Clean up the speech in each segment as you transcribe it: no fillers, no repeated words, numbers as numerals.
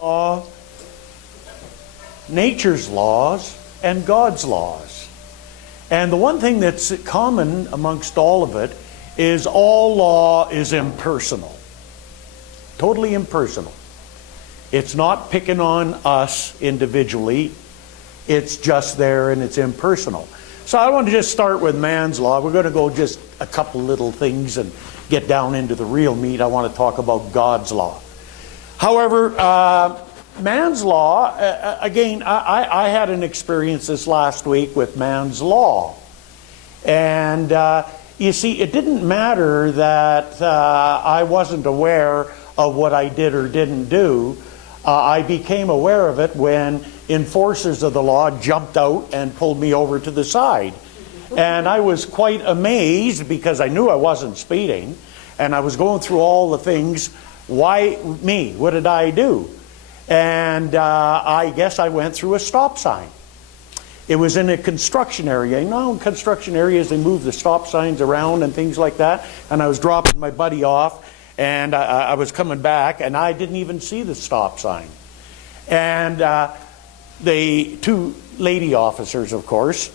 law, nature's laws, and God's laws. And the one thing that's common amongst all of it is all law is impersonal. Totally impersonal. It's not picking on us individually. It's just there and it's impersonal. So I want to just start with man's law. We're going to go just a couple little things and get down into the real meat. I want to talk about God's law. However, man's law, again, I had an experience this last week with man's law. And you see, it didn't matter that I wasn't aware of what I did or didn't do. I became aware of it when enforcers of the law jumped out and pulled me over to the side. And I was quite amazed because I knew I wasn't speeding. And I was going through all the things. Why me? What did I do? And I guess I went through a stop sign. It was in a construction area. You know, in construction areas, they move the stop signs around and things like that. And I was dropping my buddy off, and I was coming back, and I didn't even see the stop sign. And the two lady officers, of course,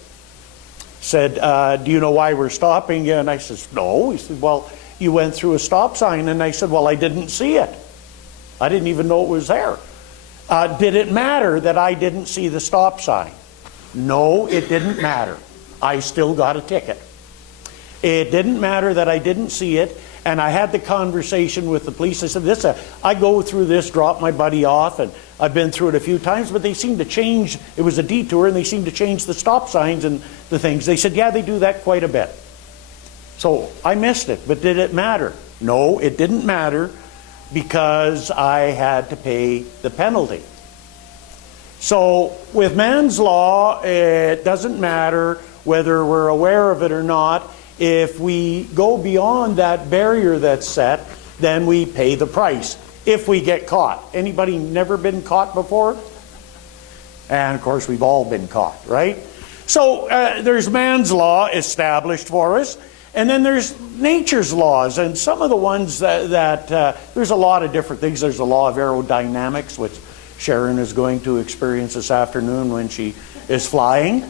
said, do you know why we're stopping you? And I said, no. He said, well, you went through a stop sign. And I said, well, I didn't see it. I didn't even know it was there. Did it matter that I didn't see the stop sign? No, it didn't matter. I still got a ticket. It didn't matter that I didn't see it. And I had the conversation with the police. I said, I go through this, drop my buddy off, and I've been through it a few times, but they seem to change. It was a detour, and they seem to change the stop signs and the things. They said, yeah, they do that quite a bit. So I missed it, but did it matter? No, it didn't matter because I had to pay the penalty. So with man's law, it doesn't matter whether we're aware of it or not. If we go beyond that barrier that's set, then we pay the price if we get caught. Anybody never been caught before? And of course we've all been caught, right? So there's man's law established for us, and then there's nature's laws. And some of the ones that there's a lot of different things. There's the law of aerodynamics, which Sharon is going to experience this afternoon when she is flying.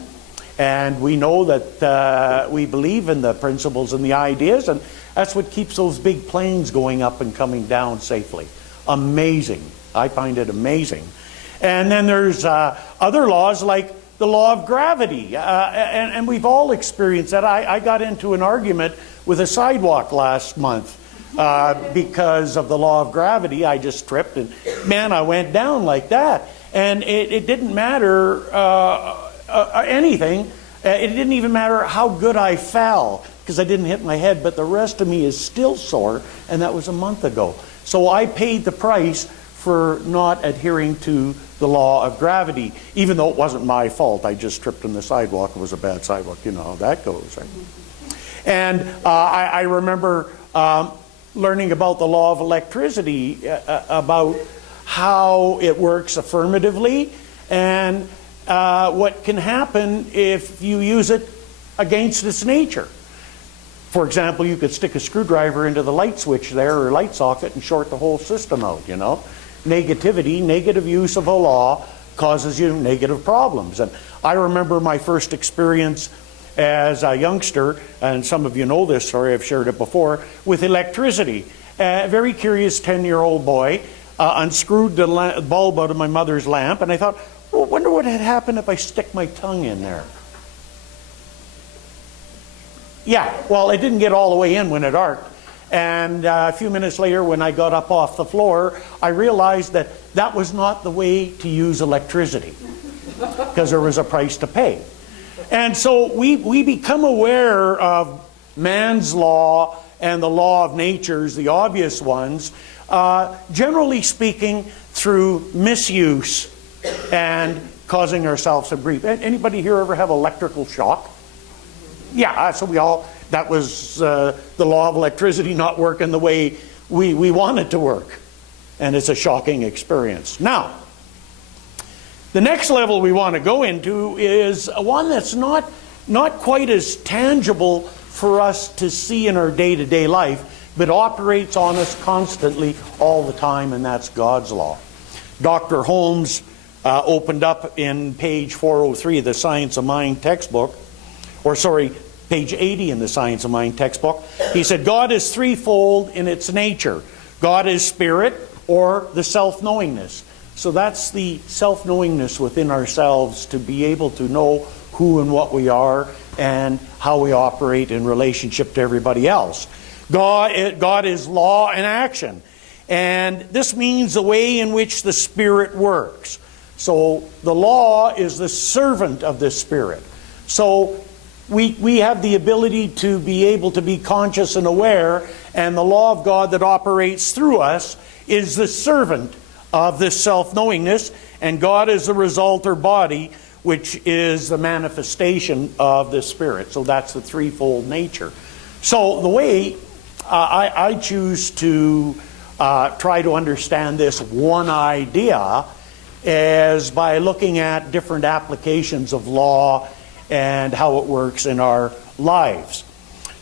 And we know that we believe in the principles and the ideas, and that's what keeps those big planes going up and coming down safely. Amazing. I find it amazing. And then there's other laws like the law of gravity. And we've all experienced that. I got into an argument with a sidewalk last month because of the law of gravity. I just tripped, and man, I went down like that. And it didn't matter anything. It didn't even matter how good I fell, because I didn't hit my head, but the rest of me is still sore, and that was a month ago. So I paid the price for not adhering to the law of gravity, even though it wasn't my fault. I just tripped on the sidewalk. It was a bad sidewalk. You know how that goes, right? And I remember learning about the law of electricity, about how it works affirmatively, and what can happen if you use it against its nature. For example, you could stick a screwdriver into the light switch there or light socket and short the whole system out, you know. Negativity, negative use of a law causes you negative problems. And I remember my first experience as a youngster, and some of you know this story, I've shared it before, with electricity. A very curious 10-year-old boy unscrewed the bulb out of my mother's lamp, and I thought, well, I wonder what had happened if I stick my tongue in there. Yeah, well, it didn't get all the way in when it arced. And a few minutes later, when I got up off the floor, I realized that that was not the way to use electricity, because there was a price to pay. And so we become aware of man's law and the law of nature's, the obvious ones, generally speaking, through misuse and causing ourselves some grief. Anybody here ever have electrical shock? Yeah, so we all, that was the law of electricity not working the way we want it to work. And it's a shocking experience. Now, the next level we want to go into is one that's not quite as tangible for us to see in our day-to-day life, but operates on us constantly all the time, and that's God's law. Dr. Holmes opened up in page 403 of the Science of Mind textbook, page 80 in the Science of Mind textbook. He said, God is threefold in its nature. God is spirit, or the self-knowingness. So that's the self-knowingness within ourselves, to be able to know who and what we are and how we operate in relationship to everybody else. God is law and action. And this means the way in which the Spirit works. So the law is the servant of the Spirit. So we have the ability to be able to be conscious and aware, and the law of God that operates through us is the servant of this self-knowingness, and God is the result or body, which is the manifestation of the Spirit. So that's the threefold nature. So the way I choose to try to understand this one idea is by looking at different applications of law and how it works in our lives.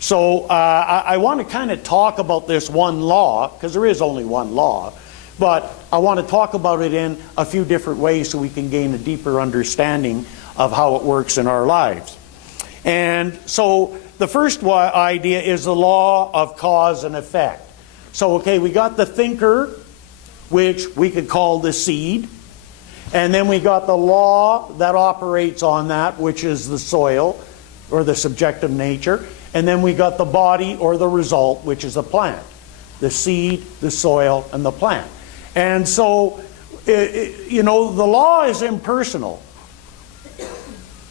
So I want to kind of talk about this one law, because there is only one law, but I want to talk about it in a few different ways so we can gain a deeper understanding of how it works in our lives. And so the first idea is the law of cause and effect. So, okay, we got the thinker, which we could call the seed. And then we got the law that operates on that, which is the soil, or the subjective nature. And then we got the body, or the result, which is the plant. The seed, the soil, and the plant. And so, the law is impersonal.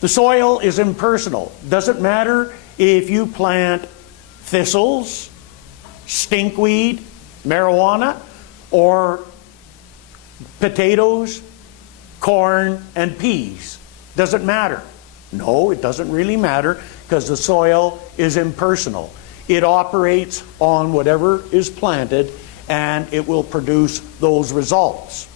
The soil is impersonal. Doesn't matter if you plant thistles, stinkweed, marijuana, or potatoes, corn, and peas. Doesn't matter. No, it doesn't really matter, because the soil is impersonal. It operates on whatever is planted, and it will produce those results.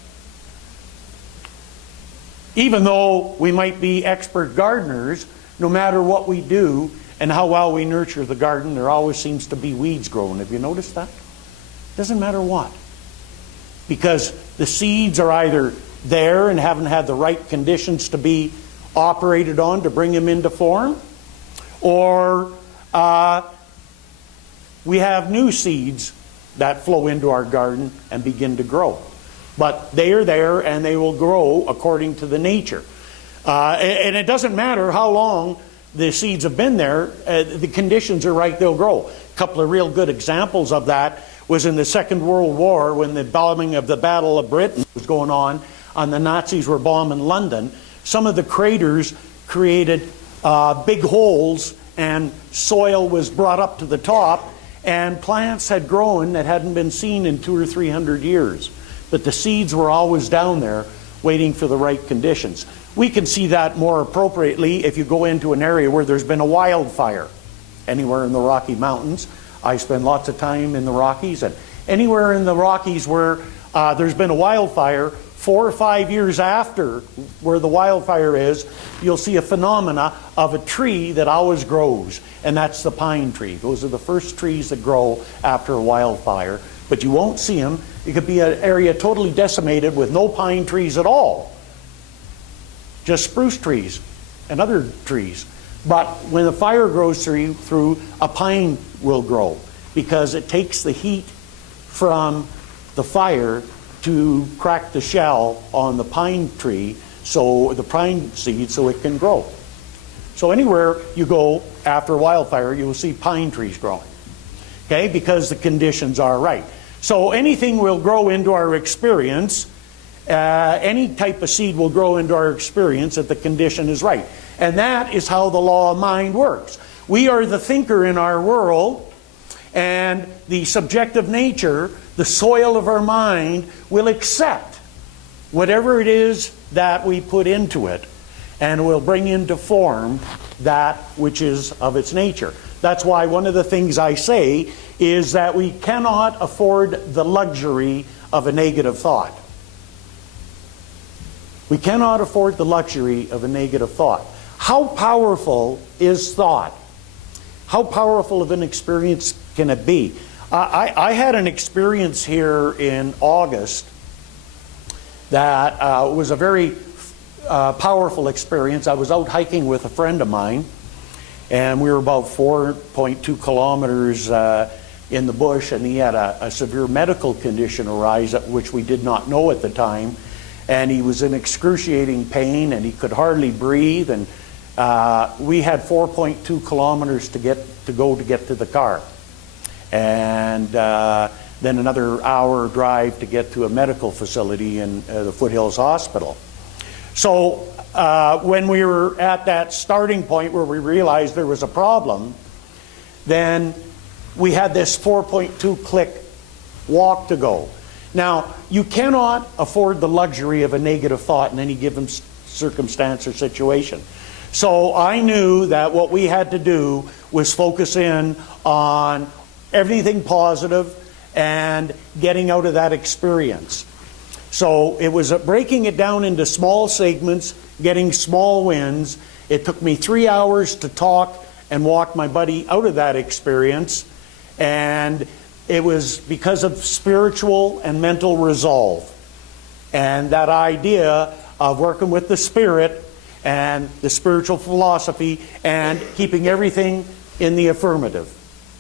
Even though we might be expert gardeners, no matter what we do and how well we nurture the garden, there always seems to be weeds growing. Have you noticed that? Doesn't matter what. Because the seeds are either there and haven't had the right conditions to be operated on to bring them into form, or we have new seeds that flow into our garden and begin to grow. But they are there, and they will grow according to the nature. And it doesn't matter how long the seeds have been there, the conditions are right, they'll grow. A couple of real good examples of that was in the Second World War, when the bombing of the Battle of Britain was going on, and the Nazis were bombing London. Some of the craters created big holes, and soil was brought up to the top, and plants had grown that hadn't been seen in 200 or 300 years. But the seeds were always down there waiting for the right conditions. We can see that more appropriately if you go into an area where there's been a wildfire. Anywhere in the Rocky Mountains. I spend lots of time in the Rockies, and anywhere in the Rockies where there's been a wildfire, 4 or 5 years after where the wildfire is, you'll see a phenomena of a tree that always grows, and that's the pine tree. Those are the first trees that grow after a wildfire, but you won't see them. It could be an area totally decimated with no pine trees at all, just spruce trees and other trees. But when the fire goes through, a pine will grow, because it takes the heat from the fire to crack the shell on the pine tree, so the pine seed, so it can grow. So anywhere you go after a wildfire, you will see pine trees growing, okay, because the conditions are right. So anything will grow into our experience. Any type of seed will grow into our experience if the condition is right. And that is how the law of mind works. We are the thinker in our world, and the subjective nature, the soil of our mind, will accept whatever it is that we put into it, and will bring into form that which is of its nature. That's why one of the things I say is that we cannot afford the luxury of a negative thought. We cannot afford the luxury of a negative thought. How powerful is thought? How powerful of an experience can it be? I had an experience here in August that was a very powerful experience. I was out hiking with a friend of mine, and we were about 4.2 kilometers in the bush, and he had a severe medical condition arise, which we did not know at the time, and he was in excruciating pain, and he could hardly breathe, and we had 4.2 kilometers to get to the car, and then another hour drive to get to a medical facility in the Foothills Hospital. So when we were at that starting point where we realized there was a problem, then we had this 4.2 click walk to go. Now, you cannot afford the luxury of a negative thought in any given circumstance or situation. So I knew that what we had to do was focus in on everything positive and getting out of that experience. So it was breaking it down into small segments, getting small wins. It took me 3 hours to talk and walk my buddy out of that experience. And it was because of spiritual and mental resolve. And that idea of working with the Spirit and the spiritual philosophy and keeping everything in the affirmative.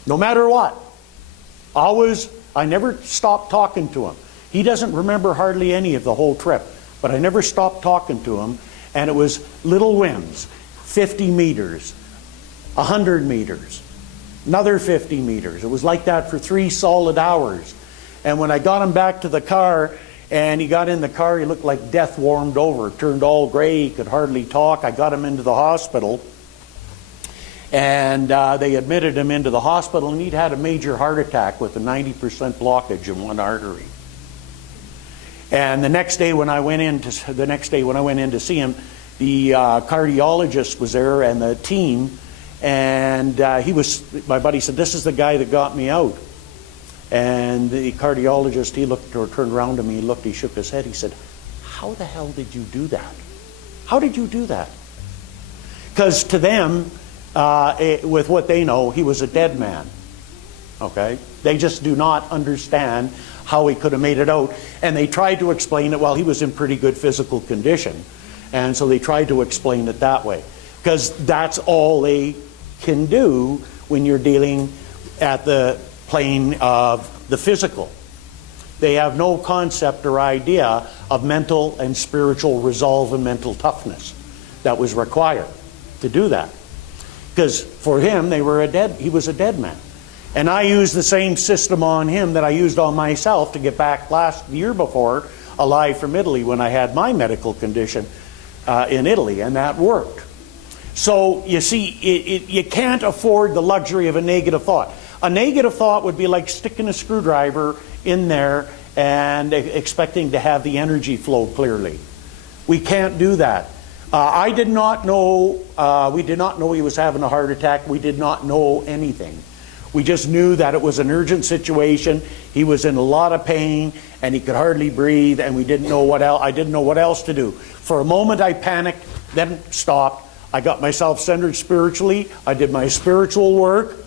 No matter what. I never stopped talking to him. He doesn't remember hardly any of the whole trip, but I never stopped talking to him, and it was little wins. 50 meters, 100 meters, another 50 meters. It was like that for 3 solid hours. And when I got him back to the car, and he got in the car, he looked like death warmed over, turned all gray, he could hardly talk. I got him into the hospital, and they admitted him into the hospital, and he'd had a major heart attack with a 90% blockage in one artery. And the next day when I went in to see him, the cardiologist was there and the team, and my buddy said, "This is the guy that got me out." And the cardiologist, he looked or turned around to me, he shook his head. He said, "How the hell did you do that? How did you do that?" Because to them, with what they know, he was a dead man. Okay? They just do not understand how he could have made it out. And they tried to explain it, well, he was in pretty good physical condition. And so they tried to explain it that way. Because that's all they can do when you're dealing at the plane of the physical. They have no concept or idea of mental and spiritual resolve and mental toughness that was required to do that. Because for him, he was a dead man. And I used the same system on him that I used on myself to get back last year before alive from Italy when I had my medical condition in Italy, and that worked. So you see, you can't afford the luxury of a negative thought. A negative thought would be like sticking a screwdriver in there and expecting to have the energy flow clearly. We can't do that. I did not know, we did not know he was having a heart attack. We did not know anything. We just knew that it was an urgent situation. He was in a lot of pain and he could hardly breathe, and we didn't know what else. I didn't know what else to do. For a moment I panicked, then stopped. I got myself centered spiritually. I did my spiritual work,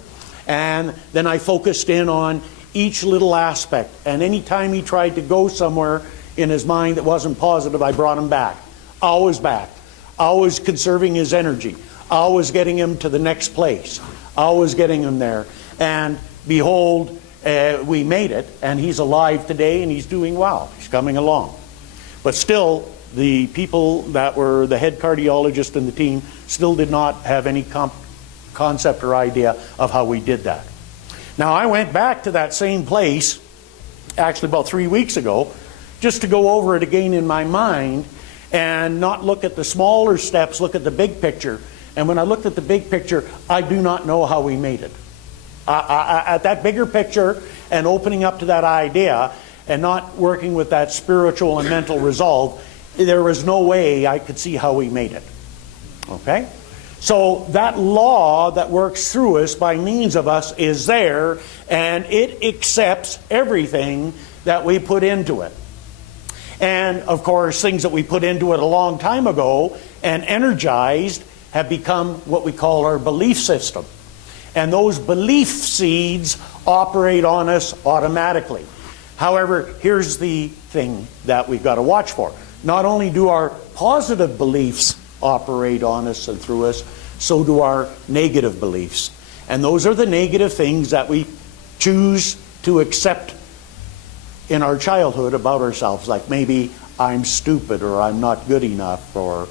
and then I focused in on each little aspect. And any time he tried to go somewhere in his mind that wasn't positive, I brought him back. Always conserving his energy. Always getting him to the next place. Always getting him there. And behold, we made it, and he's alive today, and he's doing well. He's coming along. But still, the people that were the head cardiologist and the team still did not have any concept or idea of how we did that. Now, I went back to that same place, actually about 3 weeks ago, just to go over it again in my mind and not look at the smaller steps, look at the big picture. And when I looked at the big picture, I do not know how we made it. At that bigger picture and opening up to that idea and not working with that spiritual and mental resolve, there was no way I could see how we made it. Okay? So that law that works through us by means of us is there, and it accepts everything that we put into it. And of course, things that we put into it a long time ago and energized have become what we call our belief system. And those belief seeds operate on us automatically. However, here's the thing that we've got to watch for. Not only do our positive beliefs operate on us and through us, so do our negative beliefs. And those are the negative things that we choose to accept in our childhood about ourselves, like maybe I'm stupid, or I'm not good enough, or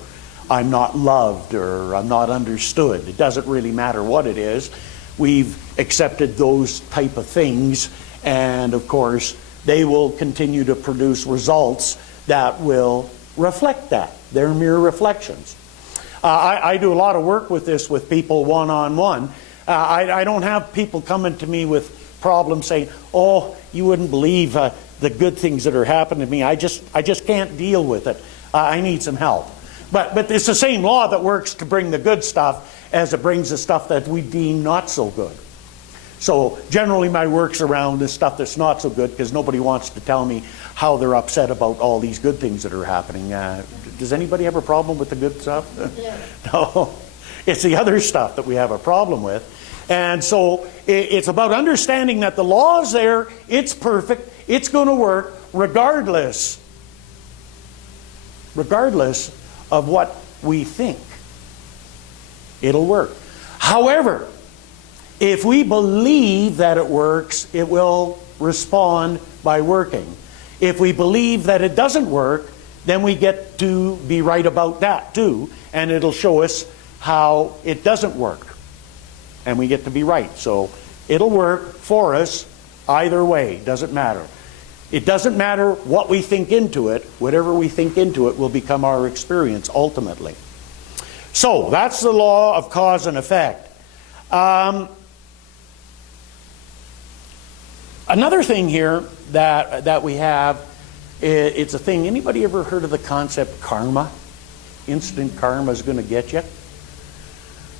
I'm not loved, or I'm not understood. It doesn't really matter what it is. We've accepted those type of things, and of course they will continue to produce results that will reflect that. They're mere reflections. I do a lot of work with this with people one-on-one. I don't have people coming to me with problems saying, oh, you wouldn't believe the good things that are happening to me. I just can't deal with it. I need some help. But it's the same law that works to bring the good stuff as it brings the stuff that we deem not so good. So generally my work's around the stuff that's not so good, because nobody wants to tell me how they're upset about all these good things that are happening. Does anybody have a problem with the good stuff? Yeah. No. It's the other stuff that we have a problem with. And so it's about understanding that the law is there, it's perfect, it's going to work regardless of what we think. It'll work. However, if we believe that it works, it will respond by working. If we believe that it doesn't work, then we get to be right about that too, and it'll show us how it doesn't work. And we get to be right. So it'll work for us either way. Doesn't matter. It doesn't matter what we think into it. Whatever we think into it will become our experience ultimately. So that's the law of cause and effect. Another thing here that we have, it's a thing. Anybody ever heard of the concept karma? Instant karma is going to get you.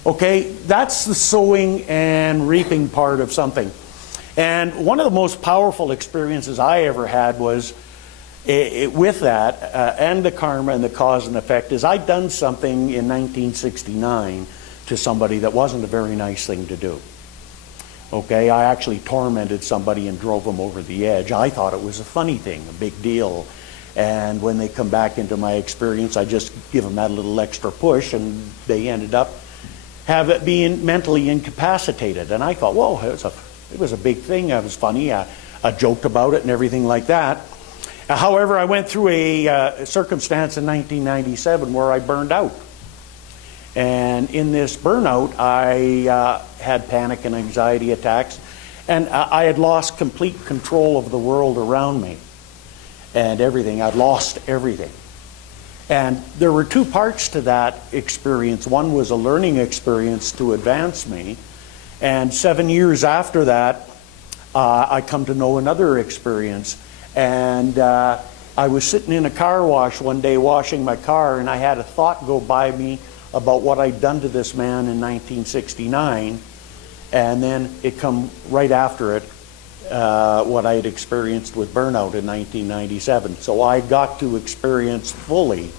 Okay, that's the sowing and reaping part of something. And one of the most powerful experiences I ever had was with that, and the karma and the cause and effect, is I'd done something in 1969 to somebody that wasn't a very nice thing to do. Okay, I actually tormented somebody and drove them over the edge. I thought it was a funny thing, a big deal. And when they come back into my experience, I just give them that little extra push, and they ended up being mentally incapacitated. And I thought, whoa, it was a big thing. It was funny. I joked about it and everything like that. However, I went through a circumstance in 1997 where I burned out. And in this burnout, I had panic and anxiety attacks, and I had lost complete control of the world around me and everything. I'd lost everything. And there were two parts to that experience. One was a learning experience to advance me, and 7 years after that, I come to know another experience. And I was sitting in a car wash one day washing my car, and I had a thought go by me about what I'd done to this man in 1969, and then it come right after it, what I had experienced with burnout in 1997. So I got to experience fully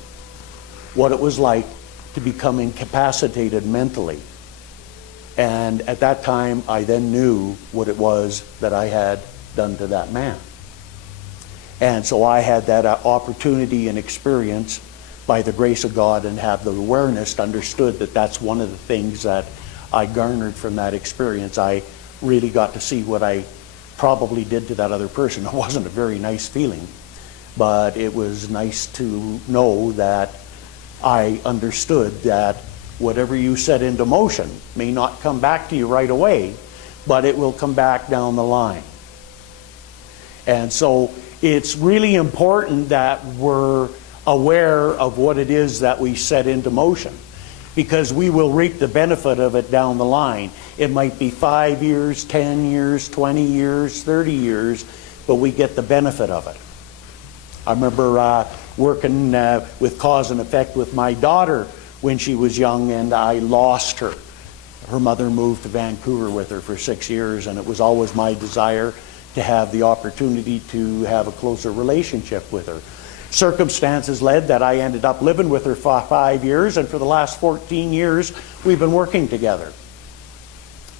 what it was like to become incapacitated mentally. And at that time, I then knew what it was that I had done to that man. And so I had that opportunity and experience by the grace of God, and have the awareness, understood that that's one of the things that I garnered from that experience. I really got to see what I probably did to that other person. It wasn't a very nice feeling, but it was nice to know that I understood that whatever you set into motion may not come back to you right away, but it will come back down the line. And so it's really important that we're aware of what it is that we set into motion, because we will reap the benefit of it down the line. It might be 5 years, 10 years, 20 years, 30 years, but we get the benefit of it. I remember working with cause and effect with my daughter when she was young, and I lost her. Her mother moved to Vancouver with her for 6 years, and it was always my desire to have the opportunity to have a closer relationship with her. Circumstances led that I ended up living with her for 5 years, and for the last 14 years we've been working together.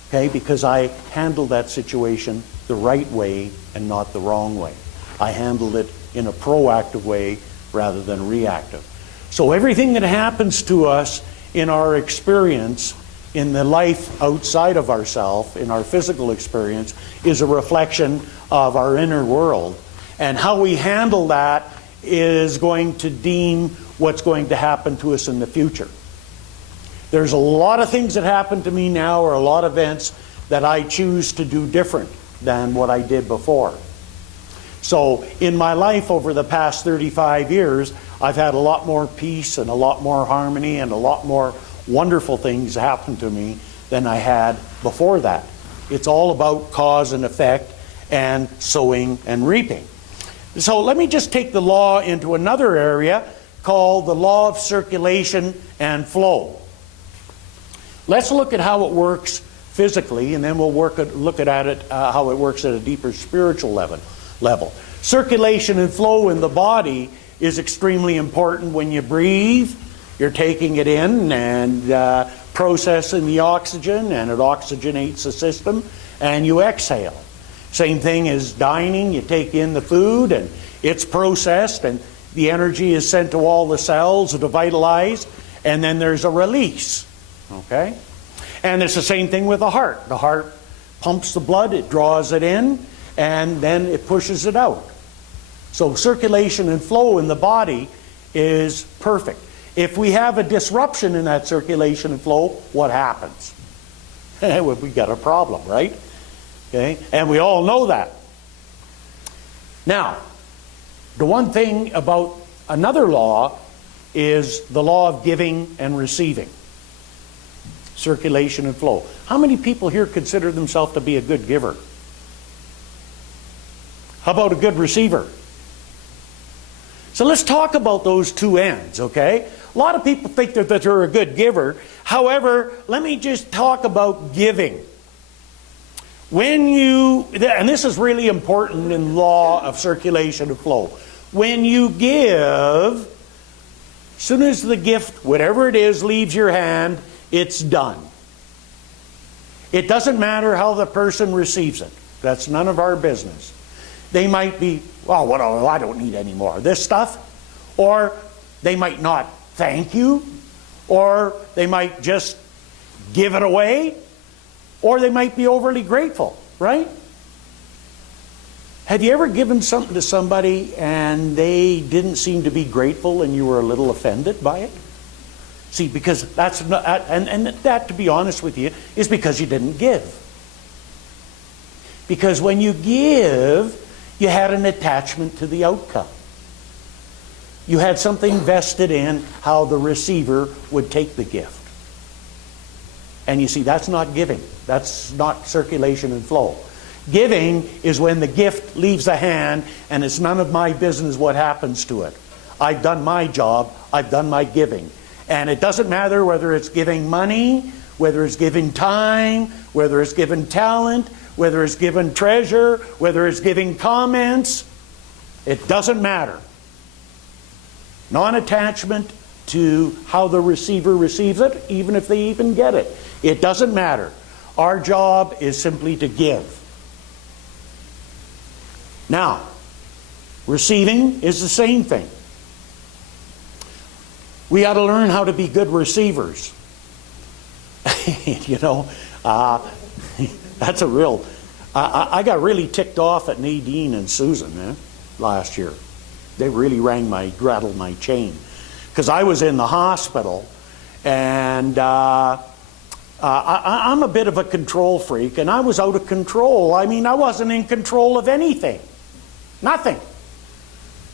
Okay, because I handled that situation the right way and not the wrong way. I handled it in a proactive way rather than reactive. So everything that happens to us in our experience, in the life outside of ourselves, in our physical experience, is a reflection of our inner world. And how we handle that is going to deem what's going to happen to us in the future. There's a lot of things that happen to me now, or a lot of events that I choose to do different than what I did before. So in my life over the past 35 years, I've had a lot more peace and a lot more harmony and a lot more wonderful things happen to me than I had before that. It's all about cause and effect and sowing and reaping. So let me just take the law into another area called the law of circulation and flow. Let's look at how it works physically, and then we'll look at it how it works at a deeper spiritual level. Circulation and flow in the body is extremely important. When you breathe, you're taking it in and processing the oxygen, and it oxygenates the system, and you exhale. Same thing as dining. You take in the food, and it's processed, and the energy is sent to all the cells to vitalize, and then there's a release. Okay? And it's the same thing with the heart. The heart pumps the blood, it draws it in, and then it pushes it out. So circulation and flow in the body is perfect. If we have a disruption in that circulation and flow, what happens? We got a problem, right? Okay? And we all know that. Now, the one thing about another law is the law of giving and receiving. Circulation and flow. How many people here consider themselves to be a good giver? How about a good receiver? So let's talk about those two ends, okay? A lot of people think that they're a good giver. However, let me just talk about giving. When you, and this is really important in law of circulation and flow. When you give, as soon as the gift, whatever it is, leaves your hand, it's done. It doesn't matter how the person receives it. That's none of our business. They might be, well, I don't need any more of this stuff. Or they might not thank you. Or they might just give it away. Or they might be overly grateful, right? Have you ever given something to somebody and they didn't seem to be grateful and you were a little offended by it? See, because that's not, and that, to be honest with you, is because you didn't give. Because when you give, you had an attachment to the outcome. You had something vested in how the receiver would take the gift. And you see, that's not giving. That's not circulation and flow. Giving is when the gift leaves the hand and it's none of my business what happens to it. I've done my job. I've done my giving. And it doesn't matter whether it's giving money, whether it's giving time, whether it's giving talent, whether it's giving treasure, whether it's giving comments. It doesn't matter. Non-attachment to how the receiver receives it, even if they even get it. It doesn't matter. Our job is simply to give. Now, receiving is the same thing. We ought to learn how to be good receivers. You know, that's a real... I got really ticked off at Nadine and Susan last year. They really rattled my chain. Because I was in the hospital, and I'm a bit of a control freak, and I was out of control. I mean, I wasn't in control of anything. Nothing.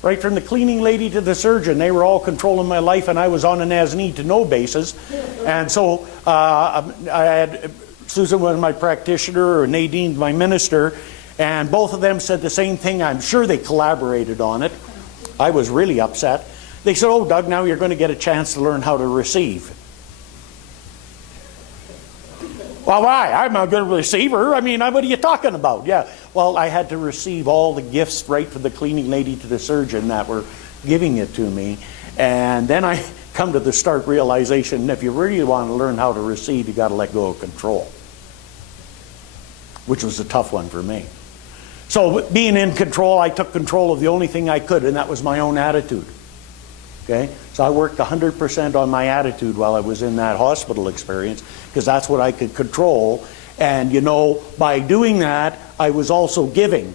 Right from the cleaning lady to the surgeon, they were all controlling my life, and I was on an as-need-to-know basis. And so I had Susan was my practitioner, or Nadine my minister, and both of them said the same thing. I'm sure they collaborated on it. I was really upset. They said, "Oh, Doug, now you're going to get a chance to learn how to receive." Well, why? I'm a good receiver. I mean, what are you talking about? Yeah. Well, I had to receive all the gifts right from the cleaning lady to the surgeon that were giving it to me. And then I come to the stark realization, if you really want to learn how to receive, you got to let go of control. Which was a tough one for me. So being in control, I took control of the only thing I could, and that was my own attitude. Okay? So I worked 100% on my attitude while I was in that hospital experience, because that's what I could control. And you know, by doing that, I was also giving.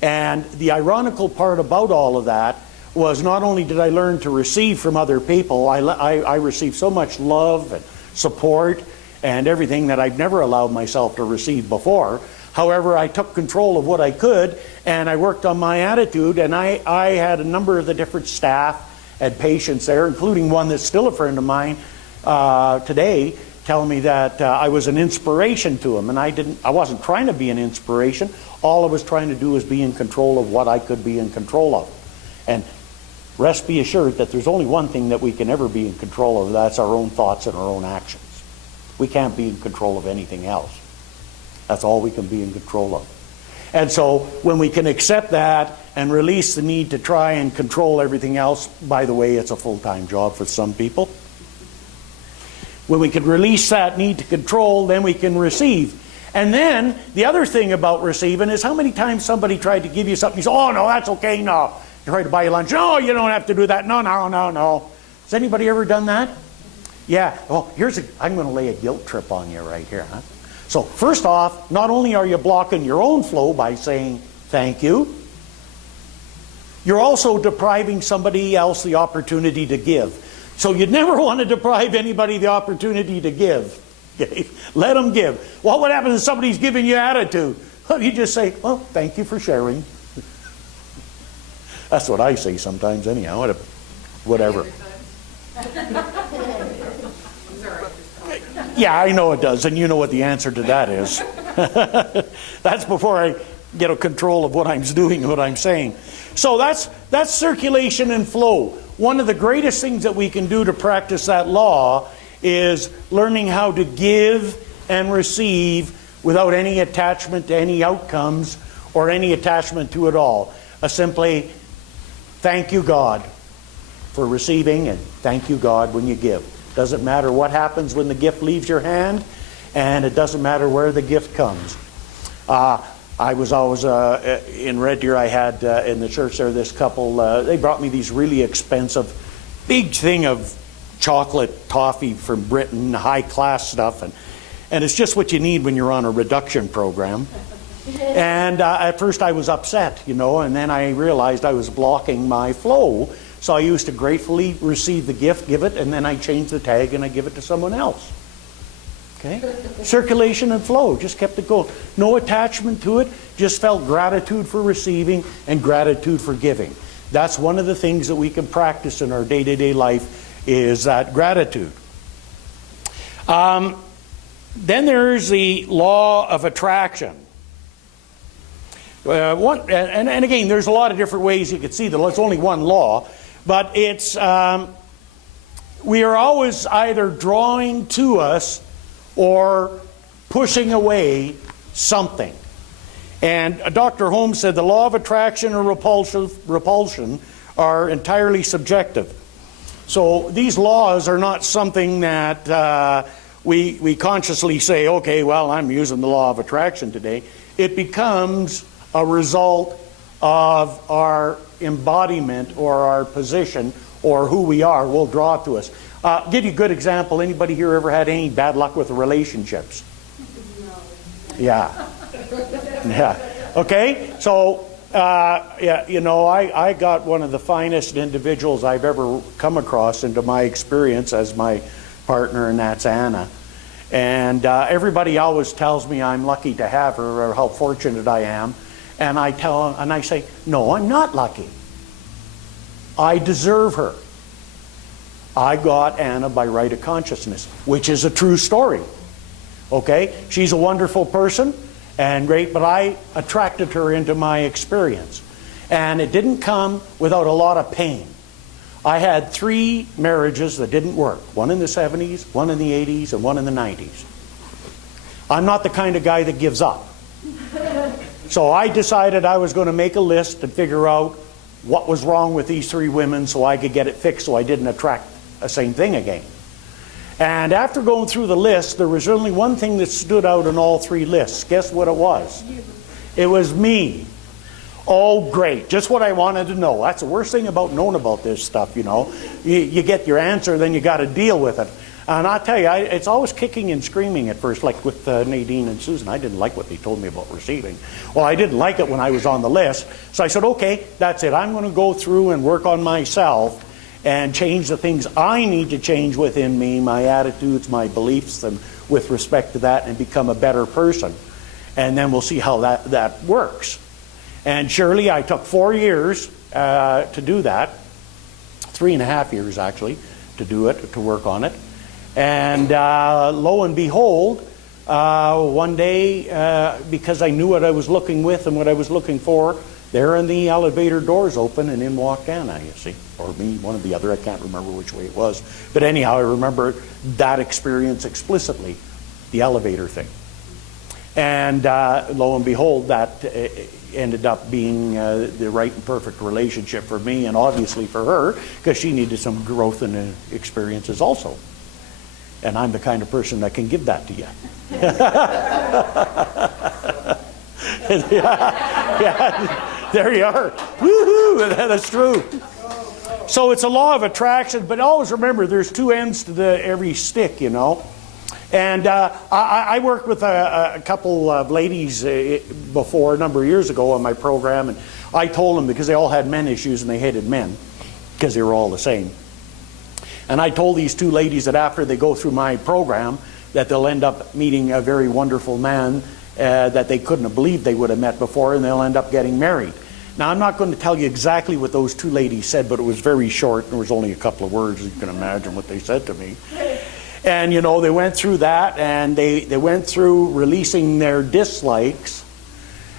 And the ironical part about all of that was, not only did I learn to receive from other people, I received so much love and support and everything that I've never allowed myself to receive before. However, I took control of what I could, and I worked on my attitude, and I had a number of the different staff and patients there, including one that's still a friend of mine today, tell me that I was an inspiration to them. And I wasn't trying to be an inspiration. All I was trying to do was be in control of what I could be in control of. And rest be assured that there's only one thing that we can ever be in control of. That's our own thoughts and our own actions. We can't be in control of anything else. That's all we can be in control of. And so when we can accept that and release the need to try and control everything else, by the way, it's a full-time job for some people. When we can release that need to control, then we can receive. And then the other thing about receiving is, how many times somebody tried to give you something, you say, oh no, that's okay, no. They tried to buy you lunch, no, you don't have to do that, no, no, no, no. Has anybody ever done that? Yeah, well, I'm going to lay a guilt trip on you right here, huh? So first off, not only are you blocking your own flow by saying thank you, you're also depriving somebody else the opportunity to give. So you'd never want to deprive anybody the opportunity to give. Okay? Let them give. Well, what happens if somebody's giving you attitude? Well, you just say, well, thank you for sharing. That's what I say sometimes anyhow. Whatever. Yeah, I know it does, and you know what the answer to that is. That's before I get a control of what I'm doing and what I'm saying. So that's circulation and flow. One of the greatest things that we can do to practice that law is learning how to give and receive without any attachment to any outcomes or any attachment to it all. Simply, thank you, God, for receiving, and thank you, God, when you give. Doesn't matter what happens when the gift leaves your hand, and it doesn't matter where the gift comes. I was always in Red Deer. I had in the church there this couple. They brought me these really expensive, big thing of chocolate toffee from Britain, high class stuff, and it's just what you need when you're on a reduction program. And at first I was upset, you know, and then I realized I was blocking my flow. So I used to gratefully receive the gift, give it, and then I change the tag and I give it to someone else. Okay? Circulation and flow, just kept it going. No attachment to it, just felt gratitude for receiving and gratitude for giving. That's one of the things that we can practice in our day-to-day life, is that gratitude. Then there's the law of attraction. And again, there's a lot of different ways you could see that. It's only one law. But it's, we are always either drawing to us or pushing away something. And Dr. Holmes said the law of attraction or repulsion are entirely subjective. So these laws are not something that we consciously say, okay, well, I'm using the law of attraction today. It becomes a result of our embodiment or our position or who we are will draw to us. Give you a good example. Anybody here ever had any bad luck with relationships? No. Yeah. Yeah. Okay. So, yeah, you know, I got one of the finest individuals I've ever come across into my experience as my partner, and that's Anna. And everybody always tells me I'm lucky to have her or how fortunate I am. And I tell them, and I say, no, I'm not lucky. I deserve her. I got Anna by right of consciousness, which is a true story. Okay? She's a wonderful person and great, but I attracted her into my experience. And it didn't come without a lot of pain. I had 3 marriages that didn't work. One in the 70s, one in the 80s, and one in the 90s. I'm not the kind of guy that gives up. So I decided I was going to make a list and figure out what was wrong with these 3 women so I could get it fixed so I didn't attract the same thing again. And after going through the list, there was only one thing that stood out in all 3 lists. Guess what it was? It was me. Oh, great. Just what I wanted to know. That's the worst thing about knowing about this stuff, you know. You get your answer, then you got to deal with it. And I'll tell you, it's always kicking and screaming at first, like with Nadine and Susan. I didn't like what they told me about receiving. Well, I didn't like it when I was on the list. So I said, okay, that's it. I'm going to go through and work on myself and change the things I need to change within me, my attitudes, my beliefs, and with respect to that, and become a better person. And then we'll see how that works. And surely I took 4 years to do that, 3.5 years actually, to do it, to work on it. And lo and behold, one day, because I knew what I was looking with and what I was looking for, there in the elevator doors open, and in walked Anna, you see. Or me, one or the other, I can't remember which way it was. But anyhow, I remember that experience explicitly, the elevator thing. And lo and behold, that ended up being the right and perfect relationship for me, and obviously for her, because she needed some growth and experiences also. And I'm the kind of person that can give that to you. Yeah, there you are. Woohoo! That's true. So it's a law of attraction, but always remember there's two ends to every stick, you know. And I worked with a couple of ladies before, a number of years ago on my program, and I told them, because they all had men issues and they hated men, because they were all the same. And I told these two ladies that after they go through my program, that they'll end up meeting a very wonderful man that they couldn't have believed they would have met before, and they'll end up getting married. Now, I'm not going to tell you exactly what those two ladies said, but it was very short, and there was only a couple of words. You can imagine what they said to me. And, you know, they went through that, and they went through releasing their dislikes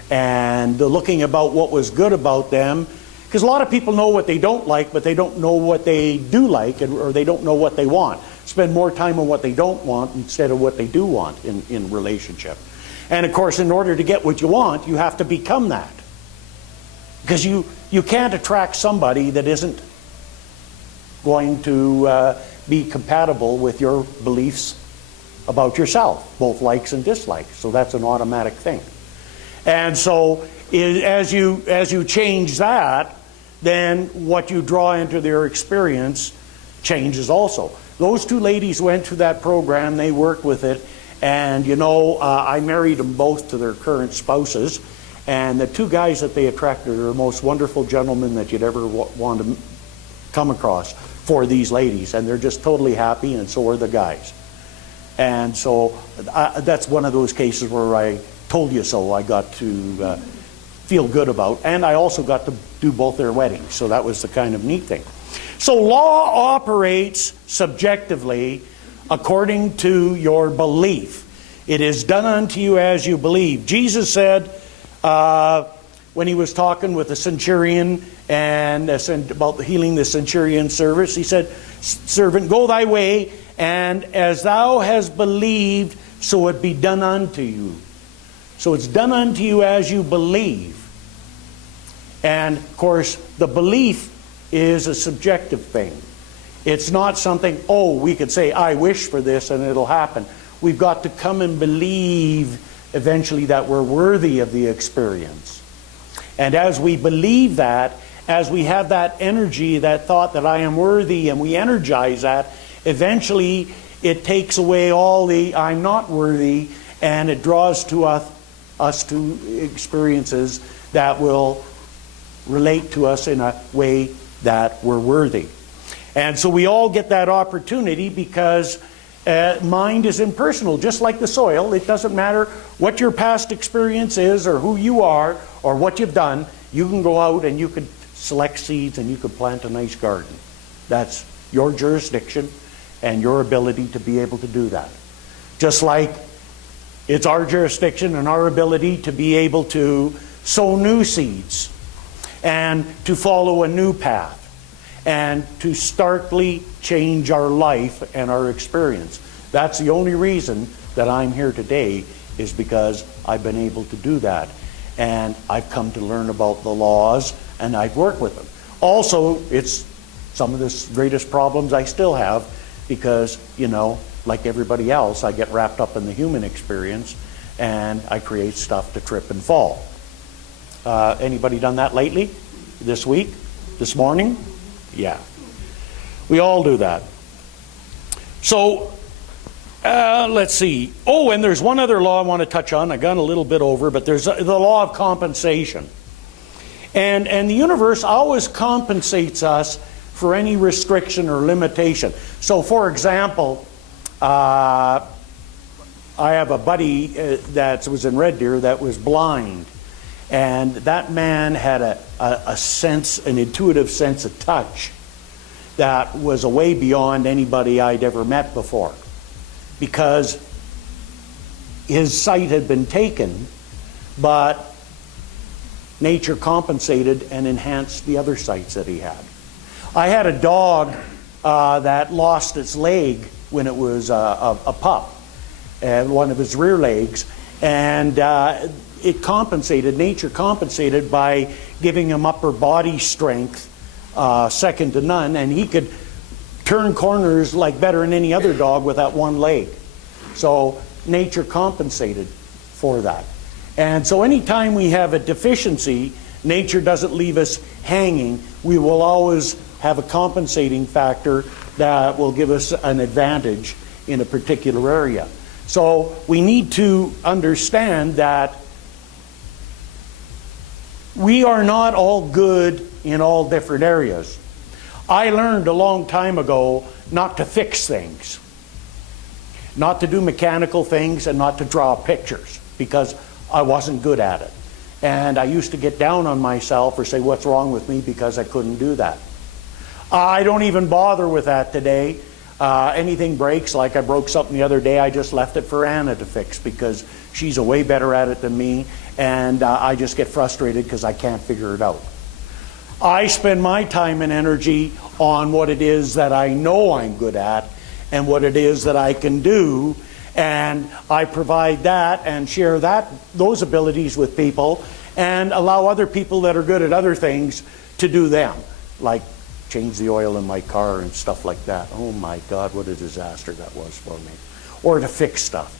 and looking about what was good about them. Because a lot of people know what they don't like, but they don't know what they do like, or they don't know what they want. Spend more time on what they don't want instead of what they do want in relationship. And, of course, in order to get what you want, you have to become that. Because you can't attract somebody that isn't going to be compatible with your beliefs about yourself, both likes and dislikes. So that's an automatic thing. And so as you change that, then what you draw into their experience changes also. Those two ladies went through that program, they worked with it, and you know, I married them both to their current spouses, and the two guys that they attracted are the most wonderful gentlemen that you'd ever want to come across for these ladies, and they're just totally happy, and so are the guys. And so that's one of those cases where I told you so. I got to feel good about, and I also got to do both their weddings, so that was the kind of neat thing. So law operates subjectively according to your belief. It is done unto you as you believe. Jesus said when he was talking with the centurion and about healing the centurion's service, he said, "Servant, go thy way, and as thou hast believed, so it be done unto you." So it's done unto you as you believe. And of course, the belief is a subjective thing. It's not something, oh, we could say, I wish for this and it'll happen. We've got to come and believe eventually that we're worthy of the experience. And as we believe that, as we have that energy, that thought that I am worthy, and we energize that, eventually it takes away all the I'm not worthy, and it draws to us to experiences that will relate to us in a way that we're worthy. And so we all get that opportunity because mind is impersonal, just like the soil. It doesn't matter what your past experience is or who you are or what you've done. You can go out and you could select seeds and you could plant a nice garden. That's your jurisdiction and your ability to be able to do that. Just like it's our jurisdiction and our ability to be able to sow new seeds and to follow a new path and to starkly change our life and our experience. That's the only reason that I'm here today, is because I've been able to do that. And I've come to learn about the laws, and I've worked with them. Also, it's some of the greatest problems I still have, because, you know, like everybody else, I get wrapped up in the human experience, and I create stuff to trip and fall. Anybody done that lately? This week? This morning? Yeah. We all do that. So, let's see. Oh, and there's one other law I want to touch on. I got a little bit over, but there's the law of compensation. And the universe always compensates us for any restriction or limitation. So, for example, I have a buddy that was in Red Deer that was blind. And that man had a sense, an intuitive sense of touch that was way beyond anybody I'd ever met before. Because his sight had been taken, but nature compensated and enhanced the other sights that he had. I had a dog that lost its leg when it was a pup, one of his rear legs, and it compensated, nature compensated by giving him upper body strength, second to none, and he could turn corners like better than any other dog with that one leg. So nature compensated for that. And so anytime we have a deficiency, nature doesn't leave us hanging. We will always have a compensating factor that will give us an advantage in a particular area. So we need to understand that we are not all good in all different areas. I learned a long time ago not to fix things, not to do mechanical things, and not to draw pictures, because I wasn't good at it. And I used to get down on myself or say, what's wrong with me because I couldn't do that. I don't even bother with that today. Anything breaks, like I broke something the other day, I just left it for Anna to fix because she's way better at it than me, and I just get frustrated because I can't figure it out. I spend my time and energy on what it is that I know I'm good at and what it is that I can do, and I provide that and share those abilities with people and allow other people that are good at other things to do them, like change the oil in my car and stuff like that. Oh my God, what a disaster that was for me. Or to fix stuff.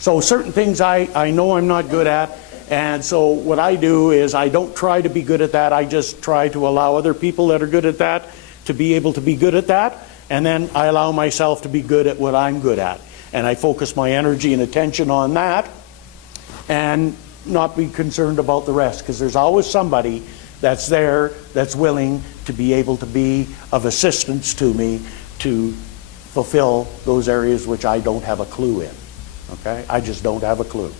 So certain things I know I'm not good at, and so what I do is I don't try to be good at that. I just try to allow other people that are good at that to be able to be good at that, and then I allow myself to be good at what I'm good at. And I focus my energy and attention on that and not be concerned about the rest, because there's always somebody that's there that's willing to be able to be of assistance to me to fulfill those areas which I don't have a clue in. Okay? I just don't have a clue.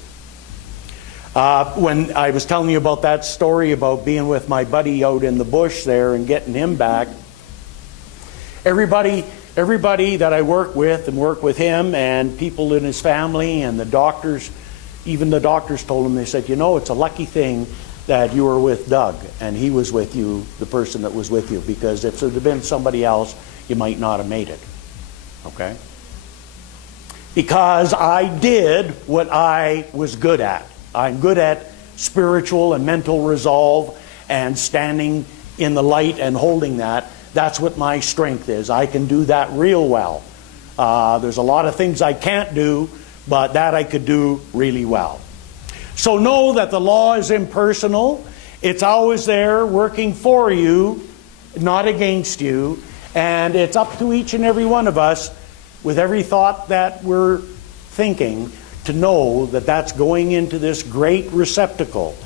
When I was telling you about that story about being with my buddy out in the bush there and getting him back, everybody that I work with him, and people in his family and the doctors, even the doctors told him, they said, you know, it's a lucky thing that you were with Doug and he was with you, the person that was with you, because if it had been somebody else, you might not have made it. Okay? Because I did what I was good at. I'm good at spiritual and mental resolve and standing in the light and holding that. That's what my strength is. I can do that real well. There's a lot of things I can't do, but that I could do really well. So know that the law is impersonal. It's always there working for you, not against you. And it's up to each and every one of us, with every thought that we're thinking, to know that that's going into this great receptacle.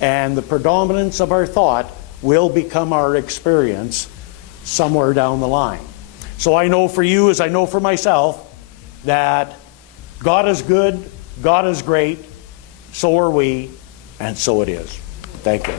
And the predominance of our thought will become our experience somewhere down the line. So I know for you, as I know for myself, that God is good, God is great, so are we, and so it is. Thank you.